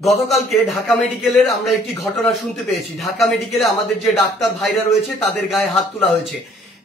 গতকালকে ঢাকা মেডিকেলের আমরা একটি ঘটনা শুনতে পেয়েছি। ঢাকা মেডিকেলে আমাদের যে ডাক্তার ভাইরা রয়েছে তাদের গায়ে হাত তোলা হয়েছে।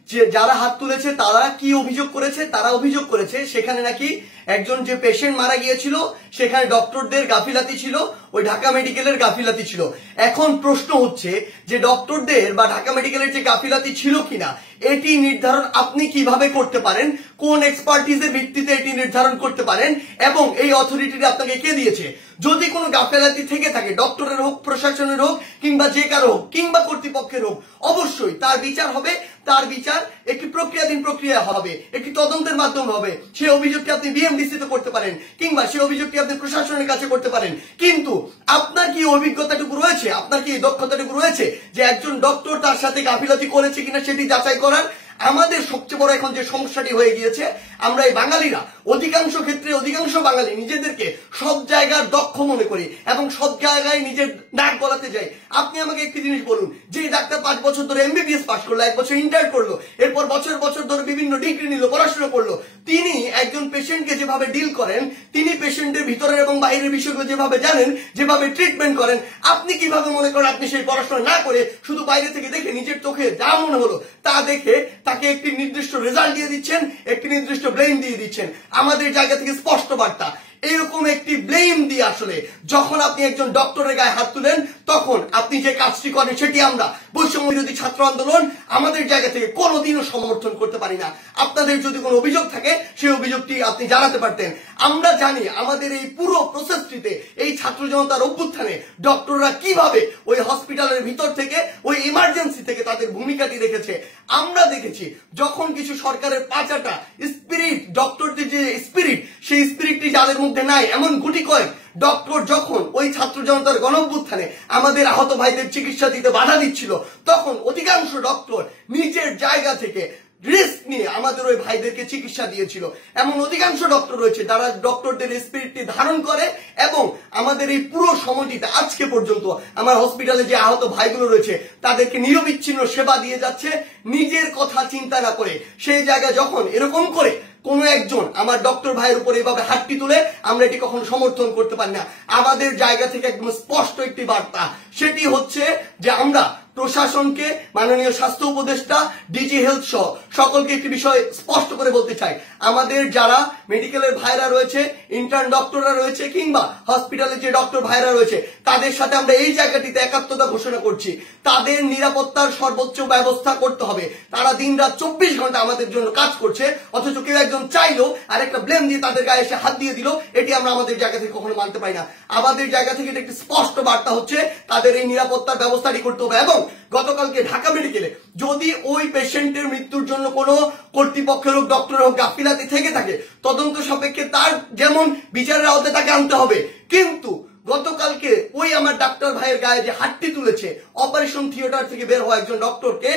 যে যারা হাত তুলেছে তারা কি অভিযোগ করেছে? তারা অভিযোগ করেছে সেখানে নাকি একজন যে পেশেন্ট মারা গিয়েছিল সেখানে ডক্টরদের গাফিলাতি ছিল, ওই ঢাকা মেডিকেলের গাফিলাতি ছিল। এখন প্রশ্ন হচ্ছে যে ডক্টরদের বা ঢাকা মেডিকেলের যে গাফিলাতি ছিল কিনা এটি নির্ধারণ আপনি কিভাবে করতে পারেন, কোন এক্সপার্টিজের ভিত্তিতে এটি নির্ধারণ করতে পারেন এবং এই অথরিটি আপনাকে কে দিয়েছে? যদি কোনো গাফিলাতি থেকে থাকে, ডক্টরের হোক, প্রশাসনের হোক, কিংবা যে কারো হোক, কিংবা কর্তৃপক্ষের হোক, অবশ্যই তার বিচার হবে। তার বিচার একটি প্রক্রিয়াধীন প্রক্রিয়া হবে, একটি তদন্তের মাধ্যমে হবে। সেই অভিযোগটি আপনি বিএমডিসি তে করতে পারেন কিংবা সেই অভিযোগটি আপনি প্রশাসনের কাছে করতে পারেন। কিন্তু আপনার কি অভিজ্ঞতাটুকু রয়েছে, আপনার কি দক্ষতাটুকু রয়েছে যে একজন ডক্টর তার সাথে গাফিলতি করেছে কিনা সেটি যাচাই করার? আমাদের সবচেয়ে বড় এখন যে সমস্যাটি হয়ে গিয়েছে, আমরা এই বাঙালিরা অধিকাংশ ক্ষেত্রে অধিকাংশ বাঙালি নিজেদেরকে সব জায়গার দক্ষ মনে করি এবং সব জায়গায় নিজের নাক গলাতে যাই। আপনি আমাকে একটি জিনিস বলুন, যে ডাক্তার 5 বছর ধরে এমবিবিএস পাস করলো, 1 বছর ইন্টার করলো, এরপর বছর বছর ধরে বিভিন্ন ডিগ্রি নিল, পড়াশোনা করলো, তিনি একজন পেশেন্টকে যেভাবে ডিল করেন, তিনি পেশেন্টের ভিতরের এবং বাইরের বিষয়গুলো যেভাবে জানেন, যেভাবে ট্রিটমেন্ট করেন, আপনি কিভাবে মনে করেন আপনি সেই পড়াশোনা না করে শুধু বাইরে থেকে দেখে নিজের চোখে যা মনে হলো তা দেখে তাকে একটি নির্দিষ্ট রেজাল্ট দিয়ে দিচ্ছেন, একটি নির্দিষ্ট ব্লেম দিয়ে দিচ্ছেন? আমাদের জায়গা থেকে স্পষ্ট বার্তা, এরকম একটি ব্লেম দিয়ে আসলে যখন আপনি একজন ডক্টরের গায়ে হাত তুলেন তখন আপনি যে কাজটি করেন সেটি আমরা বৈষম্য বিরোধী ছাত্র আন্দোলন আমাদের জায়গা থেকে কোনোদিনও সমর্থন করতে পারি না। আপনাদের যদি কোনো অভিযোগ থাকে সেই অভিযোগটি আপনি জানাতে পারতেন। আমরা জানি আমাদের এই পুরো প্রসেসটিতে, এই ছাত্র জনতার অভ্যুত্থানে ডক্টররা কিভাবে ওই হসপিটালের ভিতর থেকে, ওই ইমার্জেন্সি থেকে তাদের ভূমিকাটি রেখেছে। আমরা দেখেছি যখন কিছু সরকারের পাঁচাটা স্পিরিট, ডক্টরদের যে স্পিরিট, সেই স্পিরিটটি যাদের মধ্যে নাই, এমন গুটি কয়েক ডক্টর যখন ওই ছাত্র জনতার গণঅভ্যুত্থানে আমাদের আহত ভাইদের চিকিৎসা দিতে বাধা দিচ্ছিল, তখন অধিকাংশ ডক্টর নিজের জায়গা থেকে রিস্ক নিয়ে আমাদের ওই ভাইদেরকে চিকিৎসা দিয়েছিল। এমন অধিকাংশ ডক্টর রয়েছে যারা ডক্টরদের স্পিরিটটি ধারণ করে এবং আমাদের এই পুরো সময়টিতে আজকে পর্যন্ত আমার হসপিটালে যে আহত ভাইগুলো রয়েছে তাদেরকে নিরবিচ্ছিন্ন সেবা দিয়ে যাচ্ছে, নিজের কথা চিন্তা না করে। সেই জায়গায় যখন এরকম করে কোন একজন আমার ডক্টর ভাইয়ের উপর এভাবে হাতটি তুলে, আমরা এটি কখনো সমর্থন করতে পারি না। আমাদের জায়গা থেকে একদম স্পষ্ট একটি বার্তা, সেটি হচ্ছে যে আমরা প্রশাসনকে, মাননীয় স্বাস্থ্য উপদেষ্টা, ডিজি হেলথ সহ সকলকে একটি বিষয় স্পষ্ট করে বলতে চাই, আমাদের যারা মেডিকেলের ভাইরা রয়েছে, ইন্টার্ন ডক্টররা রয়েছে, কিংবা হসপিটালের যে ডক্টর ভাইরা রয়েছে, তাদের সাথে আমরা এই জায়গাটিতে একাত্মতা ঘোষণা করছি। তাদের নিরাপত্তার সর্বোচ্চ ব্যবস্থা করতে হবে। তারা দিনরাত 24 ঘন্টা আমাদের জন্য কাজ করছে, অথচ কেউ একজন চাইলো আর একটা ব্লেম দিয়ে তাদের গায়ে এসে হাত দিয়ে দিল, এটি আমরা আমাদের জায়গা থেকে কখনো মানতে পারি না। আমাদের জায়গা থেকে এটা একটি স্পষ্ট বার্তা হচ্ছে তাদের এই নিরাপত্তার ব্যবস্থাটি করতে হবে। এবং গতকালকে ঢাকা মেডিকেলে যদি ওই পেশেন্টের মৃত্যুর জন্য কোনো কর্তৃপক্ষের হোক, ডক্টর হোক গাফিলাতি থেকে থাকে, তদন্ত সাপেক্ষে তার যেমন বিচারের আওতায় তাকে আনতে হবে। কিন্তু গতকালকে ওই আমার ডাক্তার ভাইয়ের গায়ে যে হাতটি তুলেছে, অপারেশন থিয়েটার থেকে বের হওয়া একজন ডক্টরকে,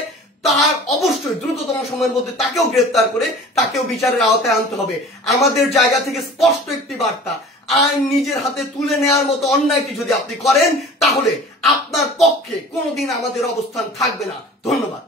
তার অবশ্যই দ্রুততম সময়ের মধ্যে তাকেও গ্রেফতার করে তাকেও বিচারের আওতায় আনতে হবে। আমাদের জায়গা থেকে স্পষ্ট একটি বার্তা, আইন নিজের হাতে তুলে নেওয়ার মতো অন্যায়টি যদি আপনি করেন তাহলে আপনার পক্ষে কোনোদিন আমাদের অবস্থান থাকবে না। ধন্যবাদ।